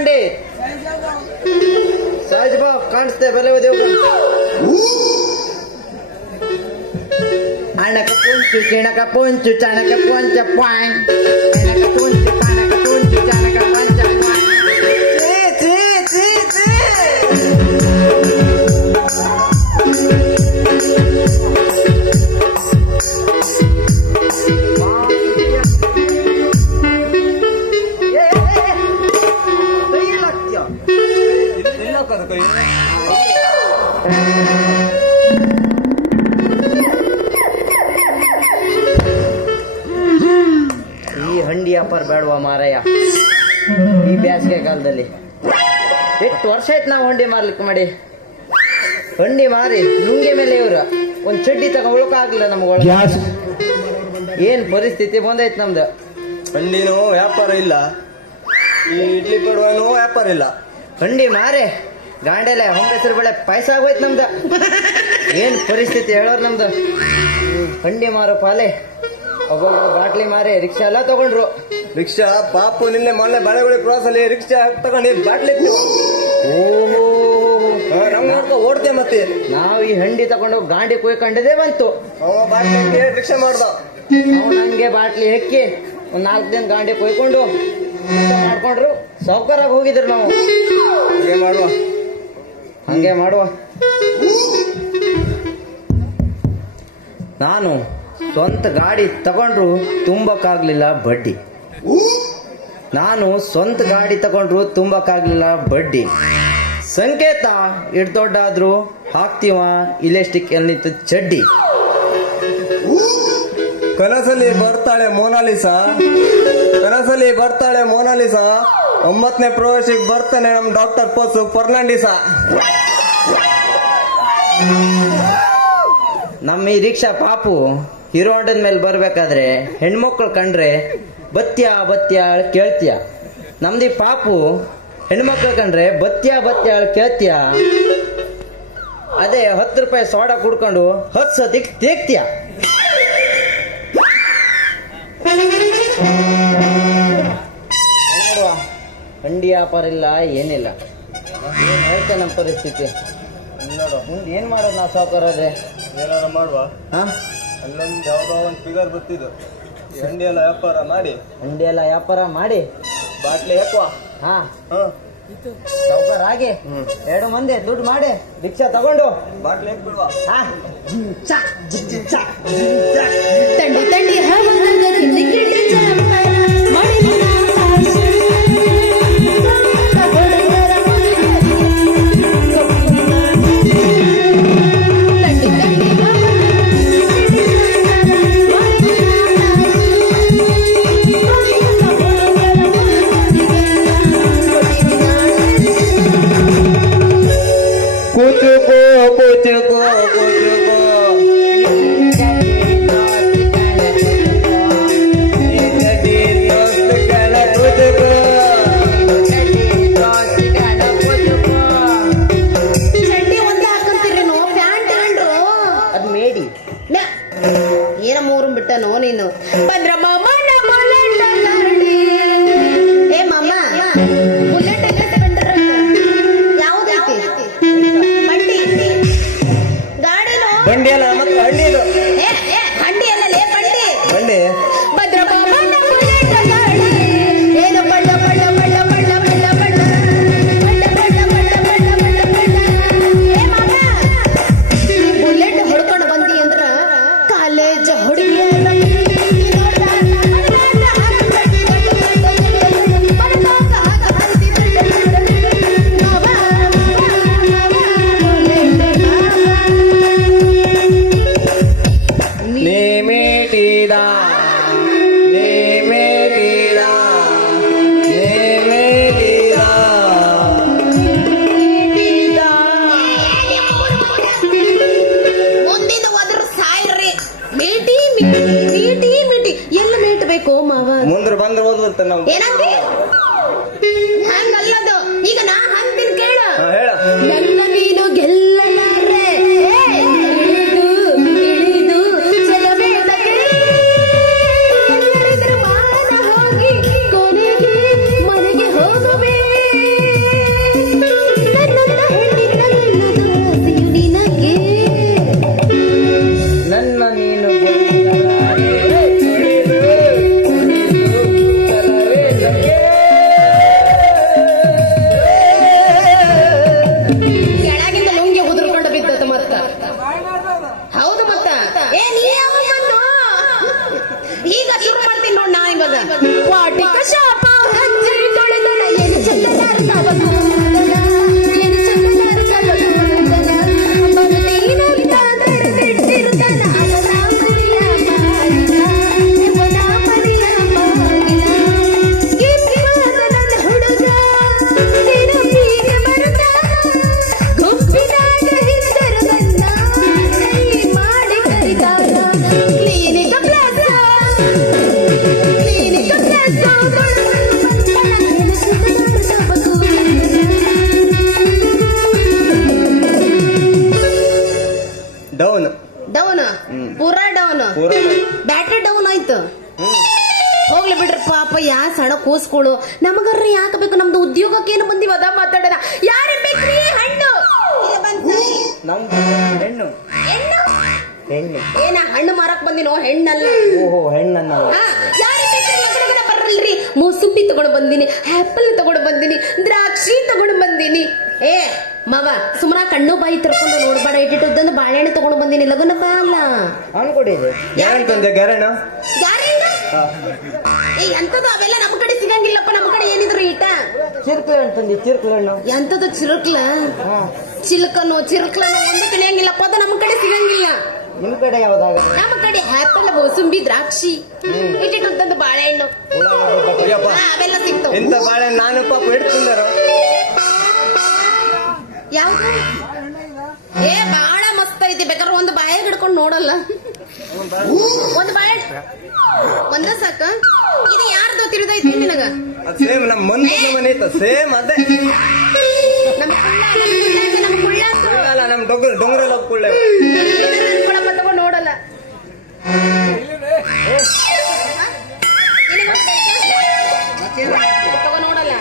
पंडित सहज भाव काणस्ते भले देव अणक पुंचु चिणक पुंचु चणक पंच पांग अणक पुंचु चणक पुंचु चणक पंच ಹಂಡಿ ವ್ಯಾಪಾರ ಬೇಡವಾ ಮಾರಯ್ಯ ಈ ಬೇಸಿಗೆ ಕಾಲದಲ್ಲಿ ಎಷ್ಟು ವರ್ಷ ಆಯ್ತು ನಾವು ಹಂಡಿ ಮಾರ್ಲಿಕ್ಕೆ ಮಾಡಿ ಹಂಡಿ ಮಾರಿ ಲುಂಗಿ ಮೇಲೆ ಇವ್ರ ಒಂದ್ ಚಡ್ಡಿ ತಗೊಂಡ್ ಉಳ್ಕಾಗ್ಲಿಲ್ಲ ನಮ್ಗೆ ಏನ್ ಪರಿಸ್ಥಿತಿ ಬಂದೈತ್ ನಮ್ದು ಹಂಡಿನೂ ವ್ಯಾಪಾರ ಇಲ್ಲ ಈ ಇಡ್ಲಿ ಕೊಡುವನು ವ್ಯಾಪಾರ ಇಲ್ಲ ಹಂಡಿ ಮಾರಿ ಗಾಂಡೆಲೆ ಹೊಂಬೆಸರು ಬೆಳೆ ಪಾಯಸ ಆಗೋಯ್ತು ನಮ್ದು ಏನ್ ಪರಿಸ್ಥಿತಿ ಹೇಳೋರು ನಮ್ದು ಹಂಡಿ ಮಾರೋ ಪಾಲೆ ಒಬ್ಬೊಬ್ರು ಬಾಟ್ಲಿ ಮಾರಿ ರಿಕ್ಷಾ ಎಲ್ಲ ತಗೊಂಡ್ರು ರಿಕ್ಷಾ ಪಾಪು ನಿನ್ನೆ ಮೊನ್ನೆ ಬಳೆಗುಳಿ ಕ್ರಾಸ್ ಅಲ್ಲಿ ರಿಕ್ಷಾ ತಗೊಂಡು ಬಾಟ್ಲಿ ಓಹೋ ನಮ್ ನೋಡ್ಕೊ ಓಡ್ತೆ ಮತ್ತೆ ನಾವ್ ಈ ಹಂಡಿ ತಗೊಂಡು ಗಾಂಡಿ ಕುಯ್ಕೊಂಡಿದೆ ಬಂತು ಬಾಟ್ಲಿ ರಿಕ್ಷಾ ಮಾಡ್ದ ಅವ್ನು ಹಂಗೆ ಬಾಟ್ಲಿ ಹೆಕ್ಕಿ ಒಂದ್ 4 ದಿನ ಗಾಂಡಿ ಕುಯ್ಕೊಂಡು ಮಾಡ್ಕೊಂಡ್ರು ಸೌಕರ್ಯಾಗಿ ಹೋಗಿದ್ರು ನಾವು ಹಂಗೆ ಮಾಡುವ ನಾನು ಸ್ವಂತ ಗಾಡಿ ತಗೊಂಡ್ರು ತುಂಬಕ್ಕಾಗ್ಲಿಲ್ಲ ಬಡ್ಡಿ ಸಂಕೇತ ಇಡ್ ದೊಡ್ಡಾದ್ರು ಹಾಕ್ತೀವ ಇಲೆಸ್ಟಿಕ್ ಎಲ್ಲಿತ್ತು ಚಡ್ಡಿ ಕನಸಲ್ಲಿ ಬರ್ತಾಳೆ ಮೋನಾಲಿಸಾ 9ನೇ ಪ್ರವೇಶಕ್ಕೆ ಬರ್ತಾನೆ ನಮ್ ಡಾಕ್ಟರ್ ಪೋಸು ಫರ್ನಾಂಡಿಸಾ ನಮ್ಮ ಈ ರಿಕ್ಷಾ ಪಾಪು ಹೀರೋ ಹೊಂಡದ ಮೇಲೆ ಬರ್ಬೇಕಾದ್ರೆ ಹೆಣ್ಮಕ್ಳು ಕಂಡ್ರೆ ಬತ್ಯ ಕೇಳ್ತೀಯ ನಮ್ದಿ ಪಾಪು ಹೆಣ್ಮಕ್ಳು ಕಂಡ್ರೆ ಬತ್ಯ ಕೇಳ್ತೀಯ ಅದೇ 10 ರೂಪಾಯಿ ಸೋಡಾ ಕುಡ್ಕೊಂಡು 10 ಸತಿಗ್ ತೇಗ್ತೀಯ ಹಂಡಿ ವ್ಯಾಪಾರ ಇಲ್ಲ ಏನಿಲ್ಲ ಹೇಳ್ತೆ ನಮ್ಮ ಪರಿಸ್ಥಿತಿ ಮುಂದೆ ಏನ್ ಮಾಡೋದು ನಾವು ಸಾವುಕಾರಾದ್ರೆ ಏನಾರ ಮಾಡುವ ಅಲ್ಲೊಂದು ಯಾವ್ದೋ ಒಂದು ಫಿಗರ್ ಬರ್ತಿದ್ದು ಹಂಡಿ ಎಲ್ಲ ವ್ಯಾಪಾರ ಮಾಡಿ ಬಾಟ್ಲಿ ಹಾಕುವ ಸಾವುಕಾರ ಆಗಿ 2 ಮಂದಿ ದುಡ್ಡು ಮಾಡಿ ರಿಕ್ಷಾ ತಗೊಂಡು ಬಾಟ್ಲಿ ಹಾಕ್ಬಿಡುವ ತಂಡಿ ಏನ ಮೂರು ಬಿಟ್ಟನೋ ನೀನು ಬಂದ್ರ ಮಾಮ ಏ ಮಾಮ ಬುಲೆಟ್ ಯಾವ್ದೈತಿ ಬಂಡಿ ಅಲ್ಲ ಹಂಡಿ ಅಲ್ಲಲೇ ಬಂಡಿ ಭದ್ರ ಮಾಮ ಏನು ಬಳ್ಳ ಏ ಮಾಮ ಬುಲೆಟ್ ಹೊಡ್ಕೊಂಡು ಬಂದಿ ಅಂದ್ರ ಕಾಲೇಜ್ ಹುಡುಗಿ ಎಲ್ಲ ಮೇಟ್ಬೇಕು ಮಾವ ಮುಂದ್ರ ಬಂದ್ರೆ ಓದ್ಬಿಡ್ತಾನೆ ನಾವು ಏನಂತೆ ಹಂಗಲ್ಲದು ಈಗ ನಾ ಹಂತೀನಿ ಕೇಳ ನನ್ನ ನೀನು ಗೆಲ್ಲಲಾರೆ ಇಳಿದು ಚಲವೇದಕ್ಕೆ ಹೋಗಿ ಕೊನೆಗೆ ಮನೆಗೆ ಹೋಗಬೇಕು ಕೂಸ್ಗಳು ನಮಗರ್ರ ಯಾಕೆ ಬೇಕು? ನಮ್ದು ಉದ್ಯೋಗಕ್ಕೆ ಏನು ಬಂದಿವ ಅದ ಮಾತಾಡೋಣ. ಯಾರು ಬೇಕ್ರಿ ಹಣ್ಣು? ಹೆಣ್ಣು ಹೆಣ್ಣು ಹೆಣ್ಣು ಏನ ಹಣ್ಣು ಮಾರಕ್ ಬಂದಿನೋ? ಹೆಣ್ಣಲ್ಲ. ಓಹೋ ಹೆಣ್ಣನ್ನ ಯಾರು ಬರ್ರಲ್ರಿ? ಮೂಸುಂಬಿ ತಗೊಂಡು ಬಂದಿನಿ, ಆಪಲ್ ತಗೊಂಡು ಬಂದಿನಿ, ದ್ರಾಕ್ಷಿ ತಗೊಂಡು ಬಂದಿನಿ. ಏ ಮವ ಸುಮ್ರ ಕಣ್ಣು ಬಾಯಿ ತರ್ಕೊಂಡು ನೋಡ್ಬೇಡ. ಇಟ್ಟಿಟ್ಟೊಂದು ಬಾಳೆಹಣ್ಣು ತಗೊಂಡು ಬಂದಿನಿ. ಲಗುನ ಬಾಲ ಅನ್ಕೊಡಿದೆ ಗ್ಯಾರಣ್ಣ ಎಂತದ ಅವೆಲ್ಲ ನಮ್ ಕಡೆ ಸಿಗಂಗಿಲ್ಲಪ್ಪ. ನಮ್ ಕಡೆ ಏನಿದ್ರು ಈಟ ಚಿರ್ಕ್ಲೆ ಅಂತಂದಿ. ಚಿರ್ಕ್ಲೆ ಹಣ್ಣು ಎಂತದ ಚಿರುಕ್ಲ ಚಿಲ್ಕನು ಚಿರುಕ್ಲನು ಒಂದು ತಿನ್ನಂಗಿಲ್ಲಪ್ಪ. ಅದು ನಮ್ ಕಡೆ ಸಿಗಂಗಿಲ್ಲ. ನಿಮ್ ಕಡೆ ಯಾವ್ದಾಗ? ನಮ್ಮ ಕಡೆ ಆಪಲ್, ಮೋಸಂಬಿ, ದ್ರಾಕ್ಷಿ, ಇಟ್ಟಿಟ್ಟೊಂದು ಬಾಳೆಹಣ್ಣು ಅವೆಲ್ಲ ಸಿಗ್ತಾವ. ಎಂತ ಬಾಳೆಹಣ್ಣು ನಾನು ಪಾಪ ಹಿಡ್ಕೊಂಡಾರ. ಯಾವ್ದು? ಏ ಬಾಳ ಮಸ್ತ್ ಐತಿ. ಬೇಕಾದ್ರೆ ಒಂದು ಬಾಯಿಗೆ ಹಿಡ್ಕೊಂಡು ನೋಡಲ್ಲ. ಒಂದು ಬಾಳೆ ಒಂದ ಸಾಕ. ಇದು ಯಾರ್ದು ತಿರುದೈತಿ ನಿನಗ? ಸೇಮ್ ನಮ್ ಮನೆ ಐತ. ಸೇಮ್ ಅದೇ ನಮ್ ಕುಳ್ಳ ಅಲ್ಲ, ನಮ್ ಡೊಂಗ್ರೆಲ್ಲ ಕುಳ್ಳ ತಗೊಂಡು ನೋಡಲ್ಲ. ತಗೋ ನೋಡಲ್ಲ.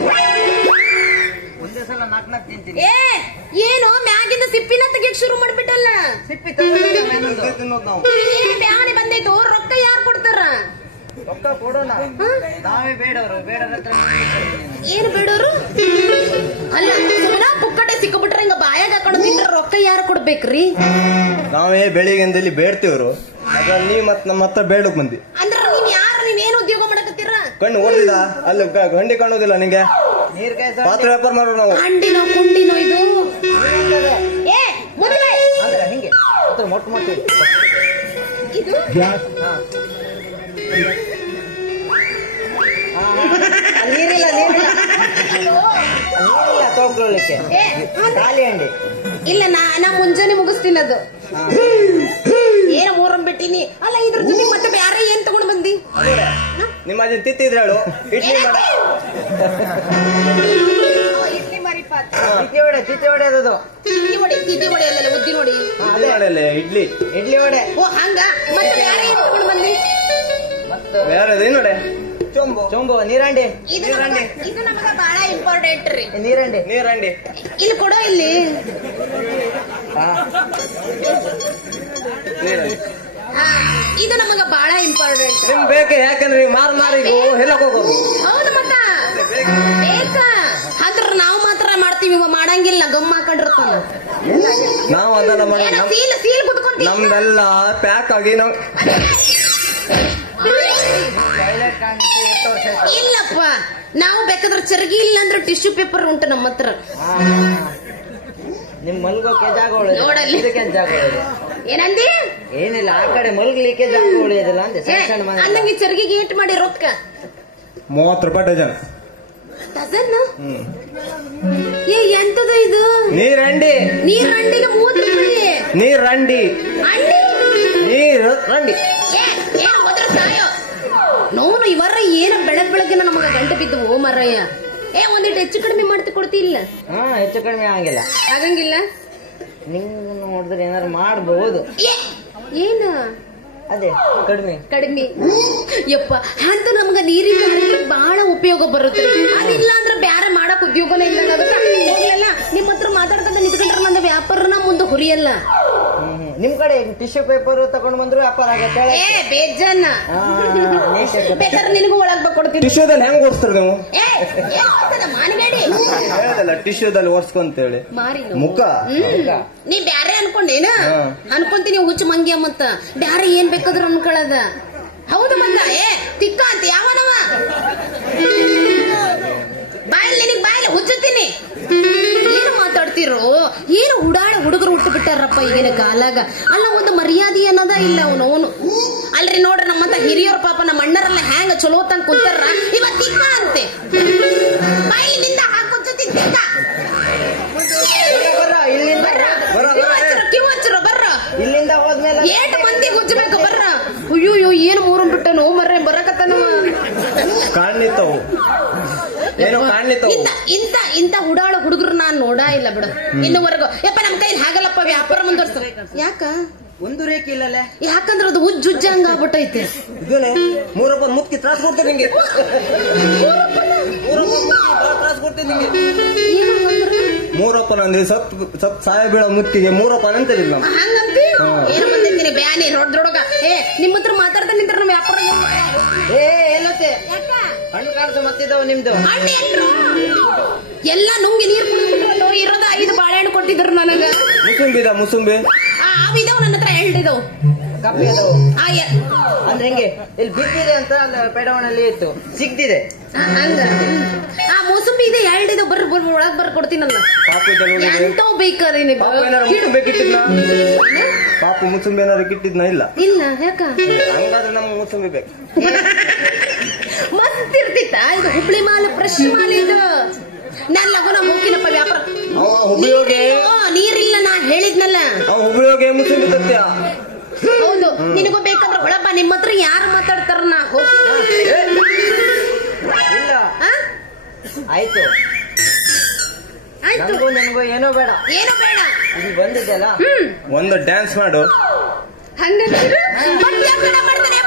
ಒಂದೇ ಸಲ ನಾಲ್ಕು ತಿಂತೀನಿ. ಏ ಏನು ಮ್ಯಾಗಿಂದ ಸಿಪ್ಪಿನ ತೆಗಿಯಕ್ ಶುರು ಮಾಡ್ಬಿಟ್ಟಲ್ಲ. ಸಿಪ್ಪಿ ಬ್ಯಾಣಿ ಬಂದೈತು. ರೊಕ್ಕ ಯಾರು ಕೊಡ್ತಾರ? ರೊಕ್ಕ ಕೊಡೋಣ, ನಾವೇ ಬೇಡವರು. ಬೇಡರ ಹತ್ರ ಏನು ಬೇಡವರು? ಅಲ್ಲ ಸುಮ್ಮನ ಪುಕ್ಕಟೆ ಸಿಕ್ಕಬಿಟ್ರೆ ಹಿಂಗ ಬಾಯಾಗ ಹಾಕೊಂಡು ತಿಂದ್ರೆ ರೊಕ್ಕ ಯಾರು ಕೊಡ್ಬೇಕ್ರಿ? ನಾವೇ ಬೆಳಿಗ್ಗೆಂದಲ್ಲಿ ಬೇಡ್ತೇವ್ರು. ಅದ ನೀ ಮತ್ ನಮ್ಮ ಹತ್ರ ಬೇಡಕ್ ಬಂದಿ. ಅಂದ್ರ ನೀವ್ ಯಾರು? ನೀವೇನು ಉದ್ಯೋಗ ಮಾಡಕತ್ತೀರ? ಕಣ್ಣು ಓದಿದ ಅಲ್ಲಿ ಗಂಡಿ ಕಾಣೋದಿಲ್ಲ ನಿಂಗೆ? ಪಾತ್ರ ವ್ಯಾಪಾರ ಮಾಡೋ ನಾವು. ಅಂಡಿನೋ ಕುಂಡಿನೋ ಇದು? ಏ ಮುಂದೆ ಅಂದ್ರೆ ಹಿಂಗೆ ಮೊಟ್ಟ ಮೊಟ್ಟ ಇದು ನೀರಿಲ್ಲ ತೊಳ್ಕೊಳ್ಳಿಕ್ಕೆ. ಖಾಲಿ ಹಂಡಿ ಇಲ್ಲ. ನಾ ಮುಂಜಾನೆ ಮುಗಿಸ್ತೀನಿ ಅದು. ಏನ ಮೂರಂ ಬಿಟ್ಟಿನಿ. ಅಲ್ಲ ಇದ್ರ ಜೊತೆ ಮತ್ತೆ ಬ್ಯಾರೆ ಏನ್ ತಗೊಂಡ್ ಬಂದಿ? ನಿಮ್ಮ ಅಜ್ಜಿ ತಿತ್ತಿದ್ರೆ ಹೇಳು. ಇಡ್ಲಿ ಮಾಡ. ಇಡ್ಲಿ ಮರಿಪ. ತಿಥಿ ಹೊಡೆ ಅದು. ತಿಥಿ ಹೊಡೆ ಅಲ್ಲ, ಉದ್ದಿ ನೋಡಿ. ಇಡ್ಲಿ ಇಡ್ಲಿ ಹೊಡೆ. ಓ ಹಂಗ. ಮತ್ತೆ ಬ್ಯಾರೆ ಏನ್ ತಗೊಂಡ್ ಬಂದಿ? ಬೇರೆ ನೋಡೆ. ಚೊಂಬು ನೀರಂಡಿ. ಇದು ನಮಗ ಬಹಳ ಇಂಪಾರ್ಟೆಂಟ್ ರೀ. ನೀರಂಡಿ. ಇಲ್ಲಿ ಕೊಡೋ. ಇಲ್ಲಿ ಇದು ನಮಗ ಬಹಳ ಇಂಪಾರ್ಟೆಂಟ್. ನಿಮ್ ಬೇಕೆ? ಯಾಕಂದ್ರೆ ಮಾರಿಗೂ ಹೇಳಕ್ ಹೋಗೋದು. ಹೌದು ಮತ್ತ ಬೇಕಾ? ಆದ್ರ ನಾವು ಮಾತ್ರ ಮಾಡ್ತೀವಿ, ಮಾಡಂಗಿಲ್ಲ. ಗಮ್ಮ ಹಾಕೊಂಡಿರ್ತಾನ. ನಾವ್ ಅದೆಲ್ಲ ಮಾಡಿ ಸೀಲ್ ಕುತ್ಕೊಂತೀವಿ. ನಮ್ದೆಲ್ಲ ಪ್ಯಾಕ್ ಆಗಿ ನಾವ್ ಇಲ್ಲಪ್ಪ. ನಾವು ಬೇಕಾದ್ರೆ ಚರ್ಗಿ ಇಲ್ಲ ಅಂದ್ರೆ ಟಿಶ್ಯೂ ಪೇಪರ್ ಉಂಟು ನಮ್ಮ ಹತ್ರ. ನಿಮ್ ಮಲ್ಗೋಕೆ ಜಾಗ ನೋಡಲ್ಲಿ. ಇದಕ್ಕೆ ಜಾಗ ಏನಂದಿ? ಏನಿಲ್ಲ, ಆ ಕಡೆ ಮಲ್ಗಲಿಕ್ಕೆ ಜಾಗ ಉಳಿಯೋದಿಲ್ಲ ಅಂದೆ. ಸಣ್ಣ ಮನೆ ಅಂದಂಗೆ ಚರ್ಗಿಗೆ ಏಟ್ ಮಾಡಿ ರೊಕ್ಕ 30 ರೂಪಾಯಿ ಡಜನ್. ಡಜನ್? ಏ ಎಂತದ ಇದು? ನೀರಂಡಿ. ನೀರಂಡಿಗೆ 30 ರೂಪಾಯಿ. ನೀರಂಡಿ. ನೀರಂಡಿ. ಏನ್ ಹೋದ್ರ ಸಾಯೋ ನೋವು. ಇವರ ಏನ ಬೆಳಗ್ಗಿನ ನಮಗ ಗಂಟೆ ಬಿದ್ದು ಮರಯ್ಯ. ಏ ಒಂದಿಟ್ಟು ಹೆಚ್ಚು ಕಡಿಮೆ ಮಾಡ್ತಿ ಕೊಡ್ತಿಲ್ಲ? ಹೆಚ್ಚು ಕಡಿಮೆ ಆಗಂಗಿಲ್ಲ. ಆಗಂಗಿಲ್ಲ. ನಿಂಗ್ ನೋಡಿದ್ರೆ ಏನಾರು ಮಾಡಬಹುದು. ಏನ ಅದೇ ಕಡಿಮೆ. ಯಪ್ಪ ಅಂತ ನಮ್ಗ ನೀರಿನ ಬಹಳ ಉಪಯೋಗ ಬರುತ್ತೆ. ಅದಿಲ್ಲ ಅಂದ್ರೆ ಬ್ಯಾರೆ ಮಾಡಕ್ ಉದ್ಯೋಗನೇ ಇಲ್ಲ. ಹೋಗ್ಲಲ್ಲ ನಿಮ್ ಹತ್ರ ಮಾತಾಡ್ಕೊಂಡ ನಿಂತ್ಕೊಂಡ್ರೆ ನಂದು ವ್ಯಾಪಾರನ ಮುಂದೆ ಹುರಿಯಲ್ಲ. ನಿಮ್ ಕಡೆ ಟಿಶ್ಯೂ ಪೇಪರ್ ತಗೊಂಡ್ ಬಂದ್ರು ವ್ಯಾಪಾರ ಆಗತ್ತೆ. ಏ ಬೇಜನ್ನ ಬೇಕಾದ್ರೆ ನಿನಗೂ ಒಳಗ್ ಕೊಡ್ತೀನಿ. ಟಿಶ್ಯೂದಲ್ಲಿ ಹೆಂಗ್ ಓಡಿಸ್ತಾರೆ ನೀವು? ಮಾನಬೇಡಿ ಹೇಳದಲ್ಲ ಟಿಶ್ಯೂದಲ್ಲಿ ಓಡಿಸ್ಕೊಂತೇಳಿ ಮುಖ. ನೀ ಬ್ಯಾರೆ ಅನ್ಕೊಂಡೇನ? ಅನ್ಕೊಂತೀನಿ ಹುಚ್ಚು ಮಂಗ್ಯ ಮತ್ತ ಬ್ಯಾರೆ ಏನ್ ಬೇಕಾದ್ರು ಅನ್ಕೊಳ್ಳದ. ಹೌದು ಮತ್ತ. ಏ ತಿಕ್ಕ ಅಂತ ಯಾವನವ ಬಾಯಲ್ಲಿ ನಿನಗ್ ಬಾಯಲ್ಲಿ ಹುಚ್ಚುತ್ತೀನಿ. ಏನು ಮಾತಾಡ್ತಿರೋ? ಏನು ಹುಡಾಳ ಹುಡುಗರು ಹುಟ್ಟು ಬಿಟ್ಟಾರಪ್ಪ ಈಗಿನ ಕಾಲಾಗ. ಅಲ್ಲ ಒಂದು ಮರ್ಯಾದೆ ಅನ್ನೋದ ಇಲ್ಲ ಅವನು. ಅಲ್ರಿ ನೋಡ್ರಿ ನಮ್ಮಂತ ಹಿರಿಯವ್ರ ಪಾಪ ನಮ್ಮ ಅಣ್ಣರೆಲ್ಲ ಹ್ಯಾಂಗ ಚಲೋ ತಂಗ್ ಕುಂತಾರ. ಇವತ್ ತಿಕ್ಕ ಅಂತೆ ಬಾಯಿಲಿಂದ ಹಾಕೊಚ್ಚುತ್ತೀನಿ. ಕಿವಚ್ಚರು ಬರ್ರ. ಇಲ್ಲಿಂದ ಹೋದ್ಮೇಲೆ ಏಟ್ ಮಂದಿ ಗುಜ್ಜಬೇಕು ಬರ್ರ. ಅಯ್ಯೋ ಏನು ಮೂರು ಬಿಟ್ಟನು ಮರ್ರೆ ಬರಕತ್ತನವ. ಕಾಣ್ಲಿತ್ತವು ಏನೋ ಕಾಣ್ಲಿತ್ತವು. ಇಂತ ಹುಡಾಳ ಹುಡುಗರು ನಾನ್ ನೋಡಾ ಇಲ್ಲ ಬಿಡು ಇನ್ನುವರೆಗೂ. ಯಪ್ಪ ನಮ್ ಕೈ ಹಾಗಲ್ಲಪ್ಪ ವ್ಯಾಪಾರ ಮುಂದುವರ್ಸ. ಯಾಕ ಒಂದು ರೇಖೆ ಇಲ್ಲಲ್ಲೇ. ಯಾಕಂದ್ರೆ ಅದು ಉಜ್ಜುಜ್ಜ ಹಂಗ ಆಗ್ಬಿಟ್ಟೈತೆ. ಇದೇನೆ ಮೂರಪ್ಪ ಮುತ್ಕಿ ತ್ರಾಸ್ ಕೊಡ್ತೇನೆ ನಿಂಗೆ. ತ್ರಾಸ್ ಕೊಡ್ತೇನೆ ನಿಂಗೆ. ಮೂರಪ್ಪನ ಅಂದ್ರೆ ಸತ್ ಸಾಯ ಬೀಳೋ ಮುತ್ತಿಗೆ ಮೂರಪ್ಪನ ಅಂತಿಲ್ಲ. ಹಂಗಂತಿ ಏನು ಬಂದಿದ್ದೀನಿ ಬ್ಯಾನಿ ರೋಡ್ರೊಳಗ. ನಿಮ್ಮ ಹತ್ರ ಮಾತಾಡ್ತಾ ನಿಂತ್ರ ನಮ್ಮ ವ್ಯಾಪಾರ ಎಲ್ಲತ್ತೆ ಹಣ್ಣು ಕಾಡ್ಸು ಮತ್ತಿದ್ದಾವ ನಿಮ್ದು. ಎಲ್ಲ ನುಂಗಿ ನೀರ್ ಕುಡಿದ್ಬಿಟ್ರಲ್ಲ. ಇರೋದ 5 ಬಾಳೆಹಣ್ಣು ಕೊಟ್ಟಿದ್ರು ನನಗ. ಮುಸುಂಬಿ ಅವಿದಾವ್ ನನ್ನ ಹತ್ರ 2 ಇದಾವ್. ಕಪ್ಪೆ ಅದಾವು ಅಂದ್ರೆ ಹೆಂಗೆ ಇಲ್ಲಿ ಬಿದ್ದಿದೆ ಅಂತ ಅಲ್ಲ ಪೆಡವಣಲ್ಲಿ ಇತ್ತು ಸಿಗ್ತಿದೆ ಹಂಗ. ಮೂಸಂಬಿ ಇದೆ 2 ಇದಾವ್. ಬರ್ರಿ ಒಳಗ್ ಬರ್ ಕೊಡ್ತೀನಲ್ಲ. ಎಂತವ್ ಬೇಕಾದ್ರೆ ಪಾಪು ಮುಸುಂಬಿ ಏನಾದ್ರು ಕಿಟ್ಟಿದ್ನ ಇಲ್ಲ ಇಲ್ಲ. ಯಾಕ ಹಂಗಾದ್ರೆ ನಮ್ಗೆ ಮುಸುಂಬಿ ಬೇಕು. ಮಸ್ತ್ ಇರ್ತಿತ್ತ ಇದು. ಹುಬ್ಳಿ ಮಾಲ್ ಫ್ರೆಶ್ ಮಾಲ್ ಇದು. ನಾನ್ ಲಗುನ ಹೋಗಿನಪ್ಪ ವ್ಯಾಪಾರ. ನೀರಿಲ್ಲ ನಾ ಹೇಳಿದ್ನಲ್ಲ. ಹುಬ್ಳಿಯೋಗೆ ಮುಸುಂಬಿ ತತ್ಯ. ಹೌದು ನಿನಗೂ ಬೇಕಾದ್ರೆ ಒಳಬ್ಬ. ನಿಮ್ಮ ಹತ್ರ ಯಾರು ಮಾತಾಡ್ತಾರ ನಾ ಹೋಗಿ. ಇಲ್ಲ ಆಯ್ತು ಆಯ್ತು. ನನಗೂ ಏನೋ ಬೇಡ ಏನು ಬೇಡ. ಇಲ್ಲಿ ಬಂದಿದ್ದೆಲ್ಲ ಒಂದು ಡ್ಯಾನ್ಸ್ ಮಾಡು. ಹಂಗ ಮಾಡ್ತಾರೆ